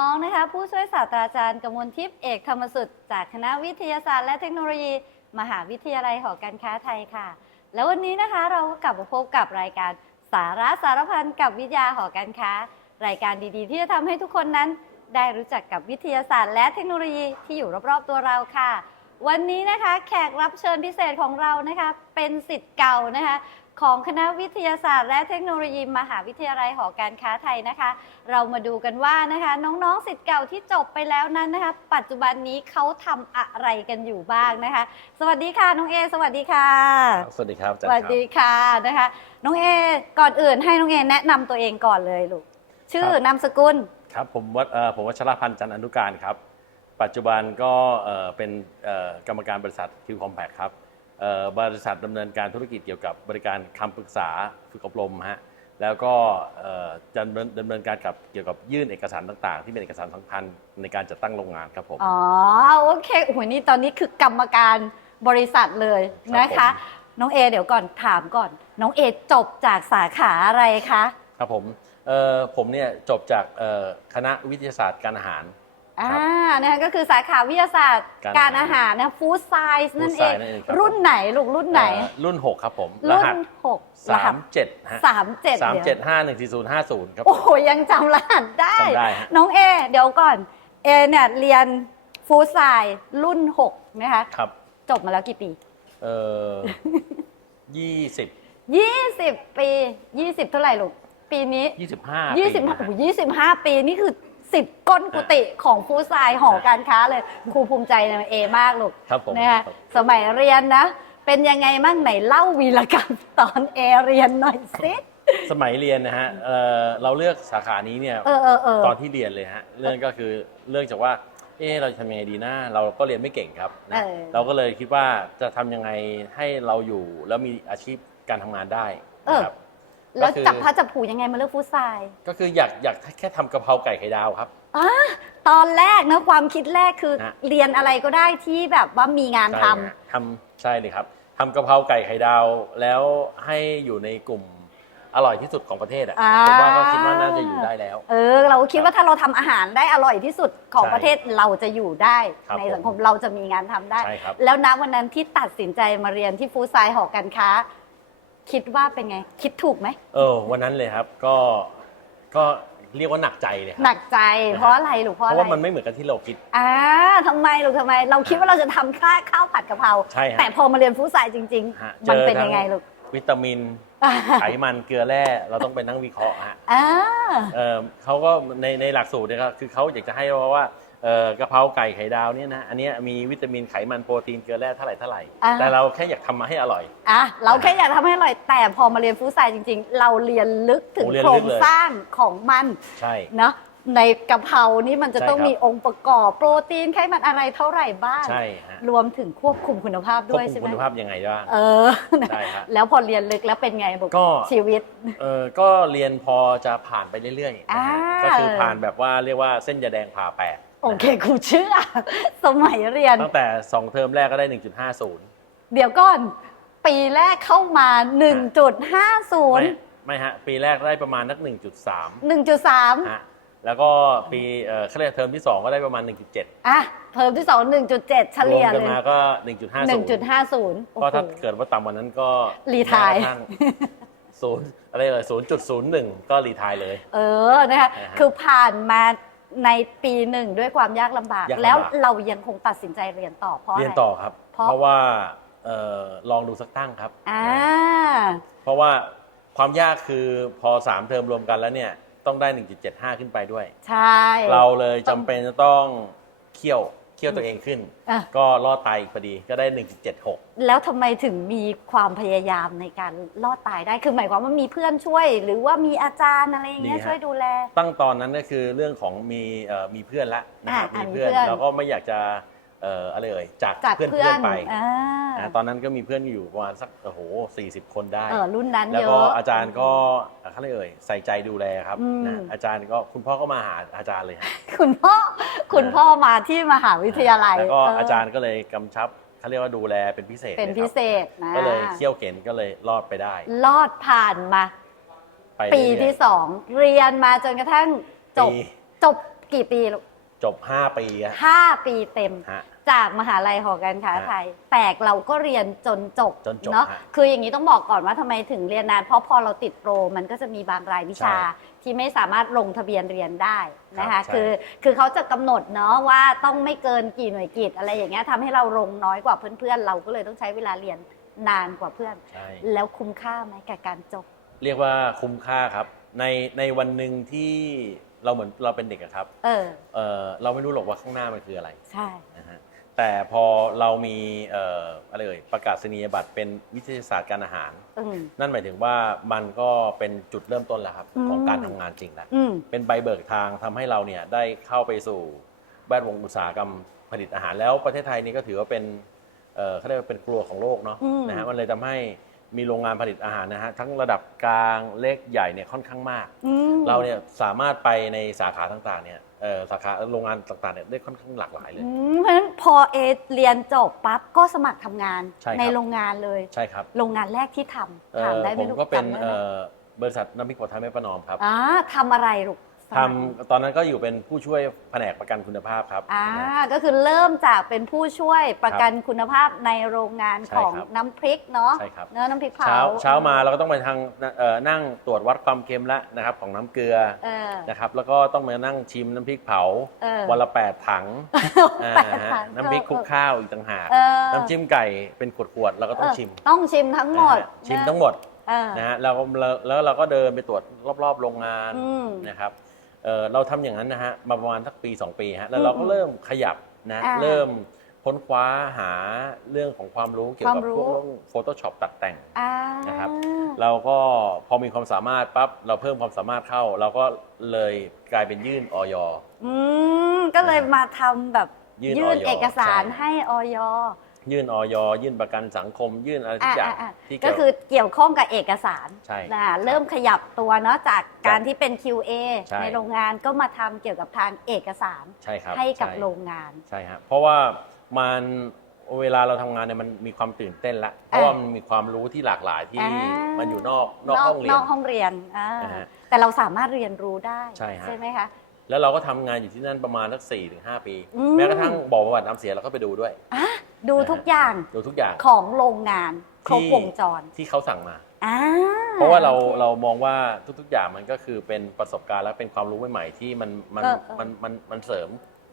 น้องนะคะ ผู้ช่วยศาสตราจารย์กมลทิพย์เอกธรรมสุดจากคณะวิทยาศาสตร์และเทคโนโลยี มหาวิทยาลัยหอการค้าไทยค่ะ แล้ววันนี้นะคะเราก็กลับมาพบกับรายการสาระสารพันกับวิทยาหอการค้า รายการดีๆ ที่จะทำให้ทุกคนนั้น ได้รู้จักกับวิทยาศาสตร์และเทคโนโลยีที่อยู่รอบๆตัวเราค่ะ วันนี้นะคะแขกรับเชิญพิเศษของเรานะคะ เป็นสิทธิ์เก่านะคะ ของคณะวิทยาศาสตร์ และเทคโนโลยีมหาวิทยาลัยหอการค้าไทยนะคะ เรามาดูกันว่านะคะน้องๆสิทธิ์เก่าที่จบไปแล้วนั้นนะคะ ปัจจุบันนี้เขาทำอะไรกันอยู่บ้างนะคะ สวัสดีค่ะน้องเอ สวัสดีค่ะครับสวัสดีครับอาสจารย์วัสครับดีค่ะนะคะ น้องเอก่อนอื่นให้น้องเอแนะนำตัวเองก่อนเลยลูกชื่อครับนามสกุลครับผมวัดเอ่อผมวัชรพันธ์จันทร์อนุการครับ ปัจจุบันก็เอ่อเป็นเอ่อกรรมการบริษัทคิวคอมแพคครับเอ่อ บริษัทดำเนินการธุรกิจเกี่ยวกับบริการคำปรึกษาฝึกอบรมฮะแล้วก็เอ่อจะดำเนินดำเนินการกับเกี่ยวกับยื่นเอกสารต่างๆ ที่เป็นเอกสารสำคัญในการจัดตั้งโรงงานครับผมอ๋อโอเคโอ้โหนี่ตอนนี้คือกรรมการบริษัทเลยนะคะครับน้องเอเดี๋ยวก่อนถามก่อน น้องเอจบจากสาขาอะไรคะ ครับผมเอ่อผมเนี่ยจบจากเอ่อคณะวิทยาศาสตร์การอาหาร อ่าครับนะคะก็คือสาขาวิทยาศาสตร์การการอาหารนะฟู้ดไซส์นั่น Food เอง Science นั่นเองครับรุ่นไหนลูกรุ่นไหนเอ่อรุ่น 6 ครับผมรรุ่หัสนหกรหัส37ฮะสามเจ็ดสามดี๋ยวเจ็ดห้าหนึ่งสี่ศูนย์ห้าศูนย์ครับผมโอ้โหยังจำรหัสได้จำได้ฮะน้องเอ เดี๋ยวก่อน เอเนี่ยเรียนฟู้ดไซส์รุ่น 6 นะคะครับจบมาแล้วกี่ปี เออยี่สิบ20ปี20เท่าไหร่ลูก ปีนี้ยี่สิบห้ายี่สิบห้าโอ้โหยี่สิบห้าปีนี่คือ สิบก้นกุฏิของฟู้ดไซด์หอการค้าเลยครูภูมิใจในเอมากลูกครับผมนะคะครับสมัยเรียนนะ เป็นยังไงมั่งไหนเล่าวีรกรรมตอนเอเรียนหน่อยสิสมัยเรียนนะฮะเอ่อเราเลือกสาขานี้เนี่ยเออเออเออตอนที่เรียนเลยฮะเรื่องก็คือเรื่องจากว่าเออเราจะทำยังไงดีนะเราก็เรียนไม่เก่งครับนะเออเราก็เลยคิดว่าจะทำยังไงให้เราอยู่แล้วมีอาชีพการทำงานได้นะครับ แล้วก็คือ จับพระจับผูยังไงมาเลือกฟู้ดไซด์ก็คืออยากอยากแค่ทำกะเพราไก่ไข่ดาวครับ อะตอนแรกนะความคิดแรกคือฮะเรียนอะไรก็ได้ที่แบบว่ามีงานทำ ใช่ฮะทำใช่เลยครับทำกะเพราไก่ไข่ดาวแล้วให้อยู่ในกลุ่มอร่อยที่สุดของประเทศอะอ่า ผมว่าก็คิดว่าน่าจะอยู่ได้แล้ว เออ เราคิดว่าถ้าเราทำอาหารได้อร่อยที่สุดของใช่ประเทศเราจะอยู่ได้ ครับในสังคมเราจะมีงานทำได้ ใช่ครับ แล้วณวันนั้นที่ตัดสินใจมาเรียนที่ฟู้ดไซด์หอการค้า คิดว่าเป็นไง คิดถูกไหมเออวันนั้นเลยครับก็ก็เรียกว่าหนักใจเลยครับหนักใจนะฮะเพราะอะไรลูกเพเพราะอะราะไรว่ามันไม่เหมือนกับที่เราคิด อ่าทำไมลูกทำไม เราคิดว่าเราจะทำข้าข้าวผัดกะเพราใช่ฮะแต่พอมาเรียนฟู้ดไซด์จริง ฮะๆ มันเป็นเจอทั้ง ยังไงลูกวิตามินไขมันเกลือแร่เราต้องไปนั่งวิเคราะห์ฮะอ่า เออเขาก็ในในหลักสูตรเนี่ยก็คือเขาอยากจะให้ว่าว่า เอ่อกะเพราไก่ไข่ดาวเนี่ยนะอันเนี้ยมีวิตามินไขมันโปรตีนเกลือแร่เท่าไหร่เท่าไหร่อ่า แต่เราแค่อยากทำมาให้อร่อย อะเราแค่อยากทำให้อร่อย แต่พอมาเรียนฟู้ดไซด์จริง ๆ เราเรียนลึกถึงโอ้เรียนโครลึงกเลย สร้างของมันใช่ เนาะในกะเพรานี่มันจะใช่ต้องครับ มีองค์ประกอบโปรตีนไขมันอะไรเท่าไหร่บ้าง ใช่ฮะรวมถึงควบคุมคุณภาพควด้บวยคุมใช่ไหมคุณภาพยังไงบ้าง เออนะใช่ฮะแล้วพอเรียนลึกแล้วเป็นไงบุกก็ ชีวิต เออก็เรียนพอจะผ่านไปเรื่อยๆนะอ่าฮะก็คือผ่านแบบว่าเรียกว่าเส้นยาแดงผ่าแปด โอเคครูเชื่อ สมัยเรียน ตั้งแต่ 2 เทอมแรกก็ได้ 1.50 เดี๋ยวก่อน ปีแรกเข้ามา ไม่1.50 ไม่ฮะ ปีแรกได้ประมาณนัก 1.3 1.3 ฮะ แล้วก็ปีเออเขาเรียกเทอมที่ 2 ก็ได้ประมาณ 1.7อะเทอมที่ 2 1.7 เฉรวลี่มยกันเลย มาก็ 1.50 1.50โอ้ก็โห ถ้าเกิดว่าต่ำกว่านั้นก็รีไทร์ แม้กะทั่งศูนย์อะไรเลย0.01 ก็รีไทร์เลย เออนะคะ อ่าฮะ คือผ่านมา ในปีหนึ่งด้วยความยากลำบาก ยากลำบาก แล้วเรายังคงตัดสินใจเรียนต่อเพราะอะไรเรียนต่อครับ เพราะ เพราะว่าเอ่อลองดูสักตั้งครับ อ่า เพราะว่าความยากคือพอ 3 เทอมรวมกันแล้วเนี่ยต้องได้ 1.75 ขึ้นไปด้วย ใช่ เราเลยจำเป็นจะต้องเคี่ยว เคี่ยวตัวเองขึ้น อะ ก็รอดตายอีกพอดีก็ได้ 1.76 แล้วทำไมถึงมีความพยายามในการรอดตายได้ คือหมายความว่ามีเพื่อนช่วย หรือว่ามีอาจารย์อะไรอย่างเงี้ยดีฮะ ช่วยดูแล ตั้งตอนนั้นก็คือเรื่องของมีเอ่อมีเพื่อนละนะครับอะมีอะเพื่อนมีเพื่อนเราก็ไม่อยากจะเอ่ออะไรเอ่ยจากจากเพื่อนเพื่เพื่ออนนไป อ่า นะตอนนั้นก็มีเพื่อนอยู่ประมาณสักโอ้โห40คนได้ เออรุ่นนั้นแล้วเยก็อะ อาจารย์ก็เขาเรียกเอ่ยใส่ใจดูแลครับอืม นะอาจารย์ก็คุณพ่อก็มาหาอาจารย์เลยฮะ คุณพ่อคุณพ่อมาที่มหาวิทยาลัยแล้วก็เอาจารย์ก็เลยกำชับเขาเรียกว่าดูแลเป็นพิเศษเป็นลยครับพิเศษนะก็เลยเคี่ยวเข็นก็เลยรอดไปได้รอดผ่านมา ไปปีเรื่อยๆที่สองเรียนมาจนกระทั่งจบปีจบกี่ปีลูกจบ 5 ปีอะห้าปีเต็ม ฮะ จากมหาลัยหอการค้าฮะไทย แต่เราก็เรียนจนจบจนจบเนาะฮะคืออย่างนี้ต้องบอกก่อนว่าทำไมถึงเรียนนาน เพราะพอเราติดโปร มันก็จะมีบางรายวิชาใช่ที่ไม่สามารถลงทะเบียนเรียนได้นะครัคะ บใช่ คือคือเขาจะกำหนดเนาะว่าต้องไม่เกินกี่หน่วยกิตอะไรอย่างเงี้ยทำให้เราลงน้อยกว่าเพื่อนๆ เราก็เลยต้องใช้เวลาเรียนนานกว่าเพื่อน ใช่แล้วคุ้มค่าไหมกับการจบ เรียกว่าคุ้มค่าครับ ในในวันหนึ่งที่เราเหมือนเราเป็นเด็กอะครับเออ เอ่อเราไม่รู้หรอกว่าข้างหน้ามันคืออะไรใช่ นะฮะ แต่พอเรามีเอ่ออะไรเอ่ยประกาศนียบัตรเป็นวิทยาศาสตร์การอาหาร อืม นั่นหมายถึงว่ามันก็เป็นจุดเริ่มต้นแล้วครับ อืม ของการทำงานจริงแล้วอืม เป็นใบเบิกทางทำให้เราเนี่ยได้เข้าไปสู่แวดวงอุตสาหกรรมผลิตอาหารแล้วประเทศไทยนี่ก็ถือว่าเป็นเอ่อเขาเรียกว่าเป็นครัวของโลกเนาะอืม นะฮะมันเลยทำให้ มีโรงงานผลิตอาหารนะฮะทั้งระดับกลางเล็กใหญ่เนี่ยค่อนข้างมาก อืมเราเนี่ยสามารถไปในสาขาต่างๆเนี่ยเอ่อสาขาโรงงานต่างๆเนี่ยได้ค่อนข้างหลากหลายเลย อืมเพราะฉะนั้นพอเอเรียนจบปั๊บก็สมัครทำงานใช่ครับ โรงงานเลย ใช่ครับโรงงานแรกที่ทเอ่ำถามอได้ไหผมมลูกก็เป็นจำได้ไหมเอ่อบริษัทน้ำพริกปลอดไทยแม่ประนอมครับ อ่าทำอะไรลูก สทมัยำตอนนั้นก็อยู่เป็นผู้ช่วยแผนกประกันคุณภาพครับ อ่านะก็คือเริ่มจากเป็นผู้ช่วยประกันคุณภาพในโรงงานใช่ของครับน้ำพริกเนาะใช่ครับ เนื้อน้ำพริกเผาเช้าเช้ามาเราก็ต้องไปทางเอ่อนั่งตรวจวัดความเค็มแล้วนะครับของน้ำเกลือเออนะครับ แล้วก็ต้องมานั่งชิมน้ำพริกเผา เออวันละแปดถังอ่าแปดฮะถังน้ำพริกคลุกข้าวอีกต่างหากเออน้ำจิ้มไก่เป็นขวดๆเราก็ต้องชิมเออต้องชิมทั้งหมดนะฮะชิมทั้งหมดเออ นะฮะแล้วก็แล้วแล้วเราก็เดินไปตรวจรอบๆโรงงานอืม นะครับ เอ่อเราทำอย่างนั้นนะฮะมาประมาณสักปี 2 ปีฮะแล้วเราก็อืมเริ่มขยับนะอ่าเริ่มค้นคว้าหาเรื่องของความรู้เกี่ยวกับความรู้ พวกเรื่อง Photoshop ตัดแต่ง อ่า นะครับ เราก็พอมีความสามารถปั๊บเราเพิ่มความสามารถเข้า เราก็เลยกลายเป็นยื่นออย อืม ก็เลยมาทำแบบยื่นยื่นอยเอกสารใช่ ให้ออย ยื่นออยยื่นประกันสังคม ยื่นอะไรทุกอย่างอ่าที่ก็เกี่ยวคือเกี่ยวข้องกับเอกสารใช่นะเริ่มขยับตัวเนาะจากการที่เป็น QA ใช่ในโรงงานก็มาทำเกี่ยวกับทางเอกสารใช่ครับให้กับช่โรงงานใช่ฮะเพราะว่ามันเวลาเราทำงานเนี่ยมันมีความตื่นเต้นละเพราะว่ามันมีความรู้ที่หลากหลายที่อ่ามัมันอยู่นอกนอกห้องเรียนนอกห้องเรียนอ่านะฮะแต่เราสามารถเรียนรู้ได้ใช่ฮะไหมคะแล้วเราก็ทำงานอยู่ที่นั่นประมาณสักสี่ถึงห้าปีอืมแม้กระทั่งบอกประวัติน้ำเสียเราก็ไปดูด้วยอะ ดูทุกอย่างดูทุกอย่างของโรงงานครบที่วงจรที่เขาสั่งมาอ่าเพราะว่าเราโอคเรามองว่าทุกๆอย่างมันก็คือเป็นประสบการณ์และเป็นความรู้ใหม่ๆที่มันมันเออเออมันมันมันเสริม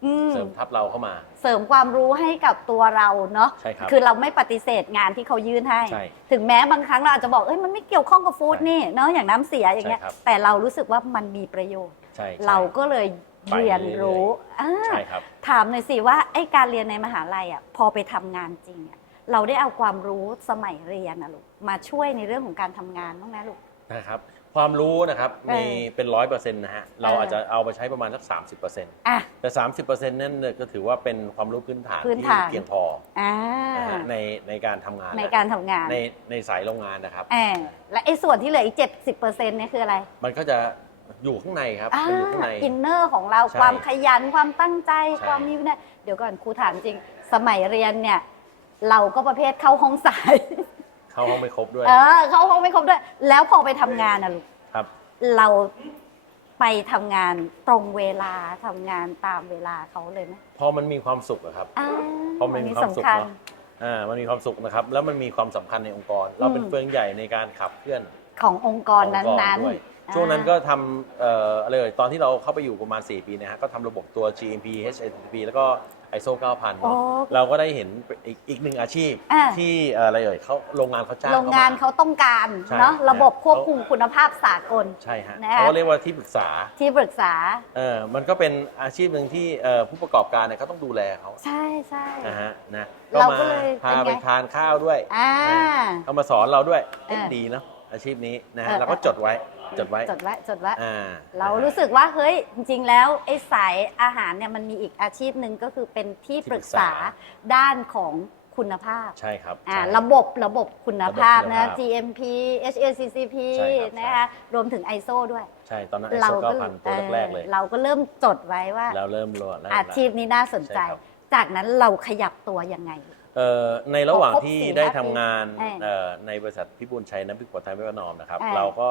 อืมเสริมทับเราเข้ามา เสริมความรู้ให้กับตัวเราเนาะใช่ครับคือเราไม่ปฏิเสธงานที่เขายื่นให้ใช่ถึงแม้บางครั้งเราอาจจะบอกเอ้ยมันไม่เกี่ยวข้องกับฟู้ดใช่นี่เนาะอย่างน้ำเสียอย่างเงี้ยใช่ครับแต่เรารู้สึกว่ามันมีประโยชน์ใช่ใช่เราก็เลย เรียนรู้อ่าใช่ครับ ถามหน่อยสิว่าไอ้การเรียนในมหาลัยอะพอไปทำงานจริงอะเราได้เอาความรู้สมัยเรียนนะลูกมาช่วยในเรื่องของการทำงานบ้างไหมลูก นะครับ ความรู้นะครับเออมีเป็นร้อยเปอร์เซ็นต์นะฮะ เราเอออ อาจจะเอาไปใช้ประมาณสักสามสิบเปอร์เซ็นต์อะ แต่สามสิบเปอร์เซ็นต์นั่นเนี่ยก็ถือว่าเป็นความรู้พื้นฐานพื้นที่ฐาน เพียงพออ่านะฮะในในการทำงานในนะการทำงานในในสายโรงงานนะครับ แอบและไอ้ส่วนที่เหลืออีกเจ็ดสิบเปอร์เซ็นต์เนี่ยคืออะไร มันก็จะ อยู่ข้างในครับมันอยู่ข้างใน อินเนอร์ของเราใช่ความขยันความตั้งใจใช่ ความมีวินัยเดี๋ยวก่อนครูถามจริง สมัยเรียนเนี่ย เราก็ประเภทเข้าห้องสาย เข้าห้องไม่ครบด้วยเออ เข้าห้องไม่ครบด้วย แล้วพอไปทำงานนะลูก ครับ เราไปทำงานตรงเวลาทำงานตามเวลาเขาเลยไหมพอมันมีความสุขอะครับ อ่าพอมันมีความสุขสำคัญ เนาะอ่ามันมีความสุขนะครับ แล้วมันมีความสำคัญในองค์กร เราเป็นอืม เฟืองใหญ่ในการขับเคลื่อนขององค์กรองค์นั้กรนด้วยๆ ช่วงนั้นอ่าก็ทำเอ่ออะไรเอ่ยตอนที่เราเข้าไปอยู่ประมาณ 4 ปีนะฮะก็ทำระบบตัว GMP HACCP แล้วก็ ISO 9000โอ้เนาะเราก็ได้เห็นอีกอีกหนึ่งอาชีพอ่า ที่เอ่ออะไรเอ่ยเขาโรงงานเขาจ้างโรงงานมเขาต้องการใช่เนาะระบบนะควบคุมคุณภาพสากล ใช่ฮะนะคะ เขาก็เรียกว่าที่ปรึกษาที่ปรึกษา เออมันก็เป็นอาชีพหนึ่งที่เอ่อผู้ประกอบการเนี่ยเขาต้องดูแลเขาใช่ใช่ นะฮะนะเราก็มาเลยพาเป็นไง ไปทานข้าวด้วย อ่าเขามาสอนเราด้วยเอ๊ะเออดีเนาะอาชีพนี้นะเอฮะอเราก็จดไว้ จดไว้ จดไว้จดไว้อ่าเรารู้สึกว่าเฮ้ยจริงๆแล้วไอ้สายอาหารเนี่ยมันมีอีกอาชีพหนึ่งก็คือเป็นที่ปรึกษาด้านของคุณภาพใช่ครับอ่าใช่ ระบบระบบคุณภาพระบบคุณนะ ภาพ GMP HACCP ใช่ครับ นะคะรวมถึง ISO ด้วยใช่ตอนนั้นไอเราโซก็เก้าพันตัวแรกๆเลยเราก็เริ่มจดไว้ว่าเราเริ่มรู้แล้ว อาชีพนี้น่าสนใจ ใช่ครับ จากนั้นเราขยับตัวยังไง เอ่อในระหว่างครบที่สี่ได้ห้าทำงานปีเออเอ่อในบริษัทพิบูลชัยน้ำพริกปลอดไทยไม่ประนอมนะครับ เออเราก็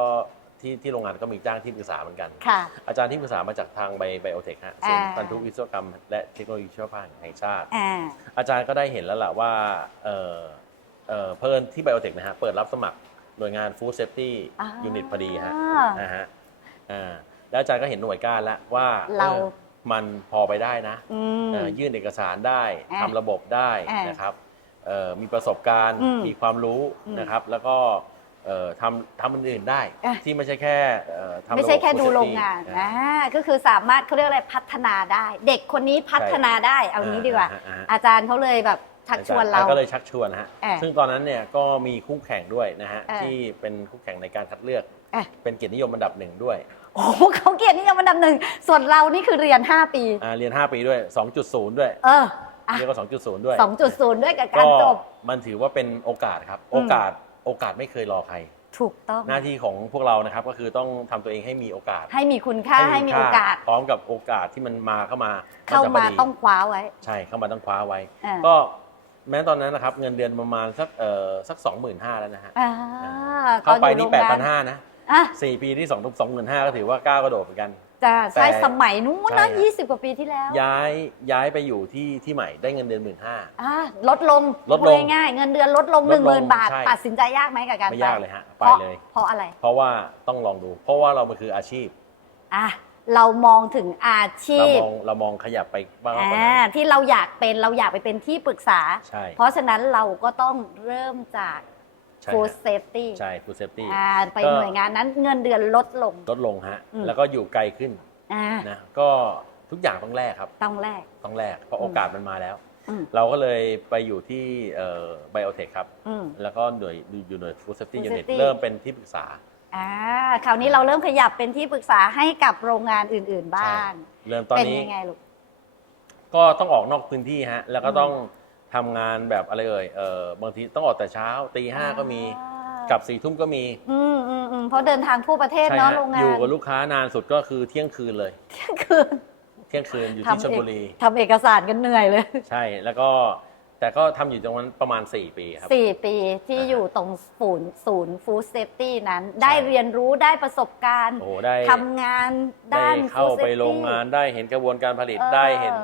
ที่ที่โรงงานก็มีจ้างที่ปรึกษาเหมือนกัน ค่ะ อาจารย์ที่ปรึกษามาจากทางไบไบโอเทคฮะศูนย์อ่า พันธุวิศวกรรม และเทคโนโลยีชีวภาพแห่งชาติ อ่า อาจารย์ก็ได้เห็นแล้วล่ะว่าเออเออเพิ่นที่ไบโอเทคนะฮะเปิดรับสมัครหน่วยงาน Food Safety อ่า Unit พอดีฮะนะฮะอ่าแล้วอาจารย์ก็เห็นหน่วยก้านแล้วว่าเรา ออมันพอไปได้นะอืม เอ่อยื่นเอกสารได้อ่าทำระบบได้อ่านนะครับเอ่อมีประสบการณ์อืมมีความรู้อืมนะครับ แล้วก็ เอ่อทำทำอื่นๆได้ อะ ที่ไม่ใช่แค่เอ่อทำไม่ใช่ระบบแค่ดู Food โรง Safety งานอ่ อ่าก็คือสามารถเขาเรียกอะไรพัฒนาได้ เด็กคนนี้พัฒนาได้เอางี้ดีกว่า อ่อ่อ่อาจารย์เขาเลยแบบชักชวนเราอจย์ก็เลยชักชวนนะฮะเอ่อซึ่งตอนนั้นเนี่ยก็มีคู่แข่งด้วยนะฮะเอ่อที่เป็นคู่แข่งในการคัดเลือกเอ่อเป็นเกียรตินิยมอันดับหนึ่งด้วยโอ้โหเขาเกียรตินิยมอันดับหนึ่งส่วนเรานี่คือเรียน 5 ปี อ่าเรียน 5 ปีด้วย 2.0 ด้วย เอออะเรียกว่า2.0 ด้วยสองจุดศูนย์ด้วยกับการจบ มันถือว่าเป็นโอกาสครับอืมโอกาส โอกาสไม่เคยรอใคร ถูกต้อง หน้าที่ของพวกเรานะครับก็คือต้องทำตัวเองให้มีโอกาสให้มีคุณค่าให้มีโอกาส พร้อมกับโอกาสที่มันมาเข้ามาเข้ามาจะพดีต้องคว้าไว้ใช่เข้ามาต้องคว้าไว้ อ่าก็แม้ตอนนั้นนะครับเงินเดือนประมาณสักเอ่อสักสองหมื่นห้าแล้วนะฮะอ่าเข้าไปตอนี่อยู่แปดโรงพันงห้านะอะ สี่ปีที่สองสองหมื่นห้าก็ถือว่าก้าวกระโดดเหมือนกัน จ้าใช่แต่สมัยนู้นใช่นะฮะยี่สิบกว่าปีที่แล้วย้ายย้ายไปอยู่ที่ที่ใหม่ได้เงินเดือนหมื่นห้า อ่าลดลงลดลงพูง่ายๆเงินเดือนลดลงลหดนึ่งลหงมื่นบาท ใช่ ตัดสินใจยากไหมกับการไม่ยากเลยฮะ ไปเพราะเลย เพราะอะไร เพราะว่าต้องลองดู เพราะว่าเรามันคืออาชีพ อะเรามองถึงอาชีเราพมองเรามองขยับไปบ้างกว่าอ่านั้นที่เราอยากเป็นเราอยากไปเป็นที่ปรึกษา ใช่ เพราะฉะนั้นเราก็ต้องเริ่มจาก ใช่ food ฮะ safety ใช่ food safety อ่าไปก็หน่วยงานนั้นเงินเดือนลดลง ลดลงฮะ อืม แล้วก็อยู่ไกลขึ้นอ่านะ ก็ทุกอย่างต้องแลกครับ ต้องแลกต้องแลกเพราะโอกาสมันมาแล้ว อืมเราก็เลยไปอยู่ที่ไบโอเทคครับ อืม แล้วก็หน่วยอยู่หน่วย Food Safety Food Unit Safety เริ่มเป็นที่ปรึกษา อ่าคราวนี้เราเริ่มขยับเป็นที่ปรึกษาให้กับโรงงานอื่น ๆ บ้าง เริ่มตอนเป็นนี้ยังไงลูก ก็ต้องออกนอกพื้นที่ฮะ แล้วก็อืมต้อง ทำงานแบบอะไรเอ่ยเออบางทีต้องออกแต่เช้าตีห้าก็มีอ่ากลับสี่ทุ่มก็มีอืมอืมอืมเพราะเดินทางทั่วประเทศใช่เนาะฮะโรงงานอยู่กับลูกค้านานสุดก็คือเที่ยงคืนเลย เที่ยงคืนเที่ยงคืนอยู่ที่ทำชลเอกบุรี ทำเอกสารกันเหนื่อยเลยใช่แล้วก็แต่ก็ทำอยู่ตรงนั้นประมาณ 4 ปีครับ สี่ปีที่อ่าฮะอยู่ตรงศูนย์ศูนย์ฟู้ดเซฟตี้นั้น ได้เรียนรู้ได้ประสบการณ์โอ้โหได้ทำงานได้ด้าน เข้า food ไป safety โรงงานได้เห็นกระบวนการผลิตเออ ได้เห็น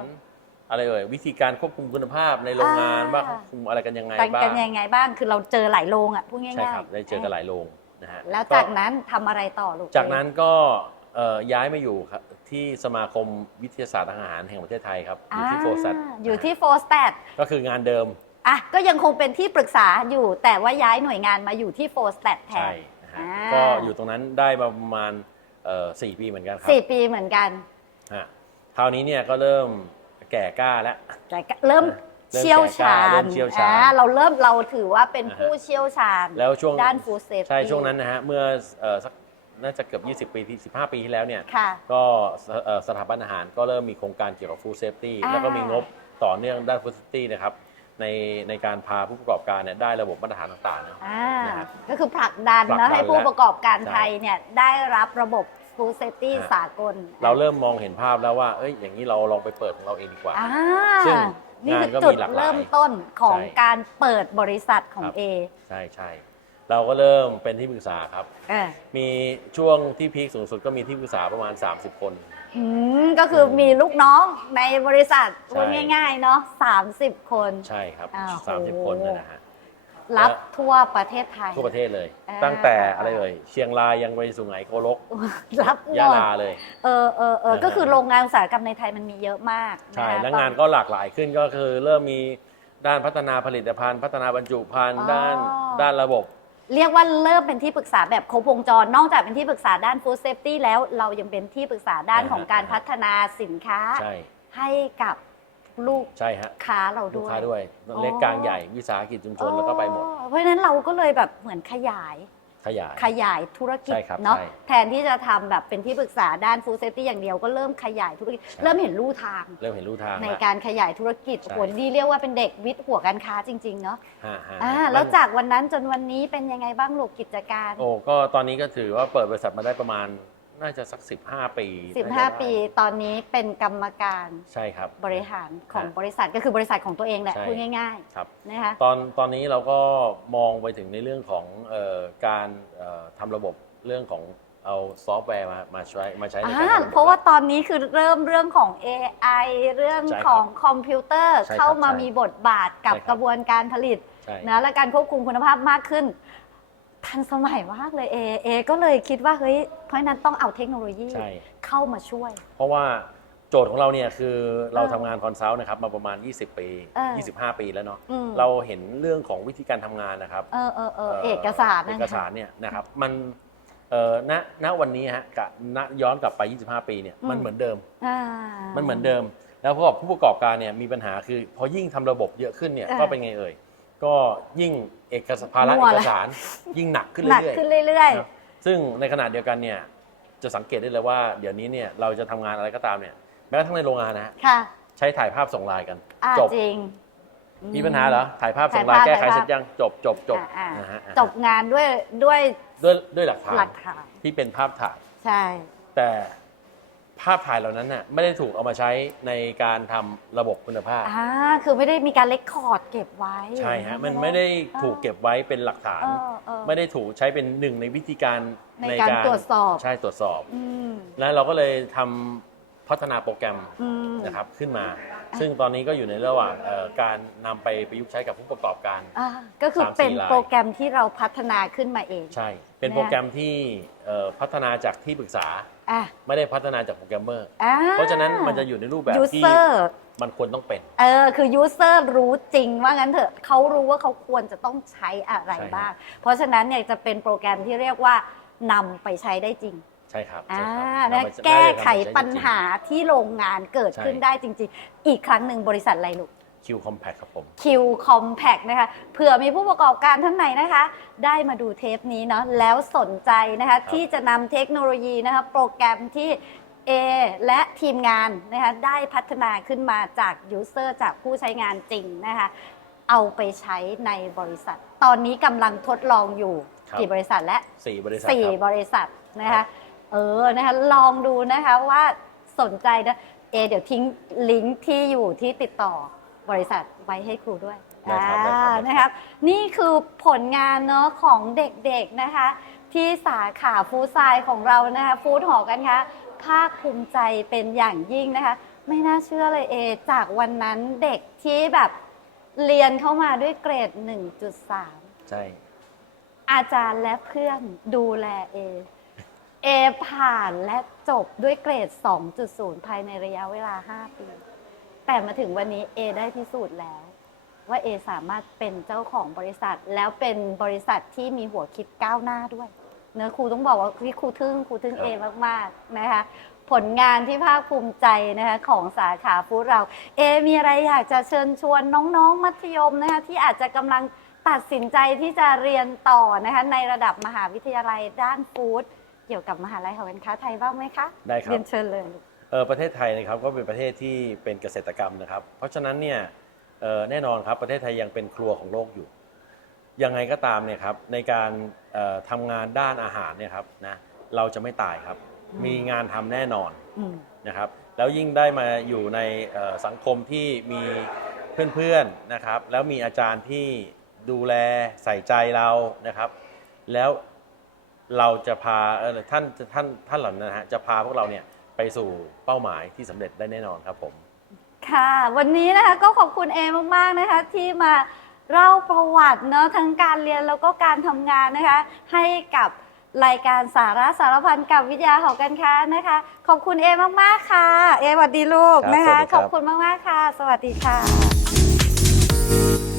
อะไรเอ่ยวิธีการควบคุมคุณภาพในโรงงานอ่า ว่าควบคุมอะไรกันยังไงกันบ้ากันงยังไงบ้าง คือเราเจอหลายโรงอะพูดง่ายๆใช่ครับได้เจอกันหลายโรงนะฮะแล้วจากนั้นทำอะไรต่อลูกจากนั้นก็เอ่อย้ายมาอยู่ครับที่สมาคมวิทยาศาสตร์อาหารแห่งประเทศไทยครับอยู่ที่โฟร์อ่าซัตอยู่ที่โฟสแตทก็คืองานเดิมอะก็ยังคงเป็นที่ปรึกษาอยู่ แต่ว่าย้ายหน่วยงานมาอยู่ที่โฟสแตทแทใช่น นะฮะอ่า ก็อยู่ตรงนั้นได้มาประมาณเอ่อสี่ปีเหมือนกันครับ สี่ปีเหมือนกัน ฮะคราวนี้เนี่ยก็เริ่ม แก่กล้าแล้ว แต่ก็เริ่มเริ่มเชี่ยวชาแก่กล้าเริ่ญมเชี่ยวชาญ อ่เราเริ่มเราถือว่าเป็นอ่าฮะผู้เชี่ยวชาญแล้วช่วงด้านฟู้ดเซฟใช่ช่วงนั้นนะฮะเมื่อเอ่อสักน่าจะเกือบ20 ปีที่15 ปีที่แล้วเนี่ย ค่ะ ก็สเอ่อสถาบันอาหารก็เริ่มมีโครงการเกี่ยวกับฟู้ดเซฟตี้อ่า แล้วก็มีงบต่อเนื่องด้านฟู้ดเซฟตี้นะครับในในการพาผู้ประกอบการเนี่ยได้ระบบมาตรฐานต่างๆนะ อ่านะครับก็คือผลักดันผลักดันะนให้ผู้ประกอบการใช่ไทยเนี่ยได้รับระบบ ฟู้ดเซฟตี้ฮะสากลเราเริ่มมองเห็นภาพแล้วว่า เอ้ย อย่างนี้เราลองไปเปิดของเราเองดีกว่าอ่าซึ่งนี่คืงานก็จุดมีหลากหลายเริ่มต้นของใช่การเปิดบริษัทของครับ A ใช่ใช่เราก็เริ่มเป็นที่ปรึกษาครับเออมีช่วงที่พีคสูงสุดก็มีที่ปรึกษาประมาณ 30 คนอืมก็คือมีลูกน้องในบริษัทใช่พูดง่ายๆเนาะ30 คน ใช่ครับอ้าว30 คนนะฮะ รับและทั่วประเทศไทย ทั่วประเทศเลย อ่า ตั้งแต่อะไรเอ่ยเชียงรายยังไปสุไหงโกลกรับหมยะดลาเลย เออเออเออนะฮะก็คือโรงงานอุตสาหกรรมในไทยมันมีเยอะมากใช่นะคะแล้วตอนงานก็หลากหลายขึ้นก็คือเริ่มมีด้านพัฒนาผลิตภัณฑ์ พัฒนาบรรจุภัณฑ์อ๋อ ด้านด้านระบบ เรียกว่าเริ่มเป็นที่ปรึกษาแบบครบวงจร นอกจากเป็นที่ปรึกษาด้าน food safety แล้วเรายังเป็นที่ปรึกษาด้านอ่าฮะ ของการพัฒนาสินค้า ใช่ ให้กับ ลูกใช่ฮะค้าเราลูกด้วยค้าด้วยอ๋อเล็กกลางใหญ่วิสาหกิจชุมชนแล้วก็ไปหมดอ๋อเพราะฉะนั้นเราก็เลยแบบเหมือนขยาย ขยาย ขยายธุรกิจใช่ครับเนาะใช่แทนที่จะทำแบบเป็นที่ปรึกษาด้าน food safety อย่างเดียวก็เริ่มขยายธุรกิจ ใช่ เริ่มเห็นลู่ทาง เริ่มเห็นรูทางในแล้วการขยายธุรกิจใช่ โอ้โหนี่เรียกว่าเป็นเด็กวิทย์หัวการค้าจริง ๆ เนาะฮะฮะอ่าฮะแล้วมันจากวันนั้นจนวันนี้เป็นยังไงบ้างลูกกิจการ โอ้ก็ตอนนี้ก็ถือว่าเปิดบริษัทมาได้ประมาณ น่าจะสัก 15 ปีน่าจะได้15 ปีตอนนี้เป็นกรรมการใช่ครับ บริหารของฮะบริษัทก็คือบริษัทของตัวเองแหละใช่ พูดง่ายครับ ๆนะคะ ตอนตอนนี้เราก็มองไปถึงในเรื่องของเออการเอ่อทำระบบเรื่องของเอาซอฟต์แวร์มามาใช้มาใช้ในอ่าการทำเพราะว่าตอนนี้คือเริ่มเรื่องของ AI เรื่องใช่ครับของคอมพิวเตอร์ใช่ครับเข้ามาใช่มีบทบาทกับใช่ครับ กระบวนการผลิตใช่ นะและการควบคุมคุณภาพมากขึ้น ทันสมัยมากเลยเอเอก็เลยคิดว่าเฮ้ยเพราะฉะนั้นต้องเอาเทคโนโลยีใช่ เข้ามาช่วย เพราะว่าโจทย์ของเราเนี่ยคือเราเออทำงานคอนซัลท์นะครับมาประมาณ 20 ปี เออ25 ปีแล้วเนาะอืม เราเห็นเรื่องของวิธีการทำงานนะครับ เออเออเออเอ่อเอกสารเอนะกคะสารเนี่ยนะครับมันเอ่อณณวันนี้ฮะกับณย้อนกลับไป 25 ปีเนี่ยอืมมันเหมือนเดิม อ่า มันเหมือนเดิม แล้วพวกผู้ประกอบการเนี่ยมีปัญหาคือ พอยิ่งทำระบบเยอะขึ้นเนี่ยเออก็เป็นไงเอ่ยก็ยิ่ง เอกสารภาระมั่วเอละกสารยิ่งหนักขึ้นหนักเรื่อยขึ้นเรื่อย ๆนะซึ่งในขณะเดียวกันเนี่ยจะสังเกตได้เลยว่าเดี๋ยวนี้เนี่ยเราจะทำงานอะไรก็ตามเนี่ยแม้กระทั่งในโรงงานนะฮะๆ ค่ะใช้ถ่ายภาพส่งไลน์กัน อ่าจบ จริง มีปัญหาเหรอ ถ่ายภาพส่งไลน์ถ่ายภาพแก้ไขถ่ายภาพเสร็จยังจบจบจบอ่านะฮะจบงานด้วยด้วยด้วยด้วยหลักฐานหลักฐานที่เป็นภาพถ่าย ใช่ แต่ ภาพถ่ายเหล่านั้นน่ะไม่ได้ถูกเอามาใช้ในการทำระบบคุณภาพ อ่าคือไม่ได้มีการเลคคอร์ดเก็บไว้ใช่ฮะไหมันไม่ได้ถูกเก็บไว้เป็นหลักฐาน เออเออ ไม่ได้ถูกใช้เป็นหนึ่งในวิธีการในการตรวจสอบ ใช่ตรวจสอบ อืมแล้วเราก็เลยทำพัฒนาโปรแกรมอืม นะครับขึ้นมา ซึ่งตอนนี้ก็อยู่ในระหว่างเอ่อการนำไปประยุกต์ใช้กับผู้ประกอบการ อ่าก็คือสามสี่เป็นลาย โปรแกรมที่เราพัฒนาขึ้นมาเอง ใช่ เป็นนะโปรแกรมที่เอ่อพัฒนาจากที่ปรึกษา อะ ไม่ได้พัฒนาจากโปรแกรมเมอร์ อ่เพราะฉะนั้นมันจะอยู่ในรูปแบบยูที่เซอร์มันควรต้องเป็น เออคือยูเซอร์รู้จริงว่างั้นเถอะเขารู้ว่าเขาควรจะต้องใช้อะไรใช่ครับ บ้าง เพราะฉะนั้นเนี่ยจะเป็นโปรแกรมที่เรียกว่านำไปใช้ได้จริงใช่ครับอ่าใช่ครับนะนำไปแก้ไขนำไปใช้ปัญหาที่โรงงานเกิดใช่ขึ้นได้จริง ๆ อีกครั้งหนึ่งบริษัทอะไรลูก คิวคอมแพคครับผม Q Compact นะคะเผื่อมีผู้ประกอบการท่านไหนนะคะ ได้มาดูเทปนี้เนาะแล้วสนใจนะคะที่จะนำเทคโนโลยีนะคะโปรแกรมที่ A และทีมงานนะคะได้พัฒนาขึ้นมาจากยูเซอร์จากผู้ใช้งานจริงนะคะเอาไปใช้ในบริษัท ตอนนี้กำลังทดลองอยู่ครับกี่บริษัทและสี่บริษัทสี่ครับบริษัทนะครัคะบเออนะคะลองดูนะคะว่าสนใจนะเอเดี๋ยวทิ้งลิงก์ที่อยู่ที่ติดต่อ บริษัทไว้ให้ครูด้วยได้ครับได้ครับ อ่าได้ครับนะครับ นี่คือผลงานเนาะของเด็กๆนะคะ ที่สาขาฟู้ดไซน์ของเรานะคะฟู้ดหอกันคะภาคภูมิใจเป็นอย่างยิ่งนะคะ ไม่น่าเชื่อเลยเอ จากวันนั้นเด็กที่แบบเรียนเข้ามาด้วยเกรด 1.3 ใช่ อาจารย์และเพื่อนดูแลเอ เอผ่านและจบด้วยเกรด 2.0 ภายในระยะเวลา 5 ปี แต่มาถึงวันนี้เอได้พิสูจน์แล้ว ว่าเอสามารถเป็นเจ้าของบริษัท แล้วเป็นบริษัทที่มีหัวคิดก้าวหน้าด้วย เนื้อะครูต้องบอกว่าพี่ครูทึ่งครูทึ่งครับเอมากๆนะคะ ผลงานที่ภาคภูมิใจนะคะของสาขาฟู้ดเรา เอมีอะไรอยากจะเชิญชวนน้องๆ มัธยมนะคะที่อาจจะกำลังตัดสินใจที่จะเรียนต่อนะคะในระดับมหาวิทยาลัยด้านฟู้ดเกี่ยวกับมหาลัยหอการค้าไทยบ้างไหมคะได้ครับเรียนเชิญเลย เออประเทศไทยนะครับก็เป็นประเทศที่เป็นเกษตรกรรมนะครับ เพราะฉะนั้นเนี่ยเอ่อแน่นอนครับประเทศไทยยังเป็นครัวของโลกอยู่ ยังไงก็ตามเนี่ยครับในการเอ่อทำงานด้านอาหารเนี่ยครับนะเราจะไม่ตายครับอืมมีงานทำแน่นอนอืม นะครับ แล้วยิ่งได้มาอยู่ในเอ่อสังคมที่มีเพื่อนๆนะครับ แล้วมีอาจารย์ที่ดูแลใส่ใจเรานะครับ แล้วเราจะพาเอ่อท่านท่านท่านเหล่านั้นนะฮะจะพาพวกเราเนี่ย ไปสู่เป้าหมายที่สำเร็จได้แน่นอนครับผม ค่ะ วันนี้นะคะก็ขอบคุณเอมากๆนะคะ ที่มาเล่าประวัติเนาะทั้งการเรียนแล้วก็การทำงานนะคะ ให้กับรายการสาระสารพันกับวิทยาหอการค้านะคะ ขอบคุณเอมากๆค่ะ เอสวัสดีลูกครับนะคะ สวัสดีคขรับอบคุณมากๆค่ะ สวัสดีค่ะ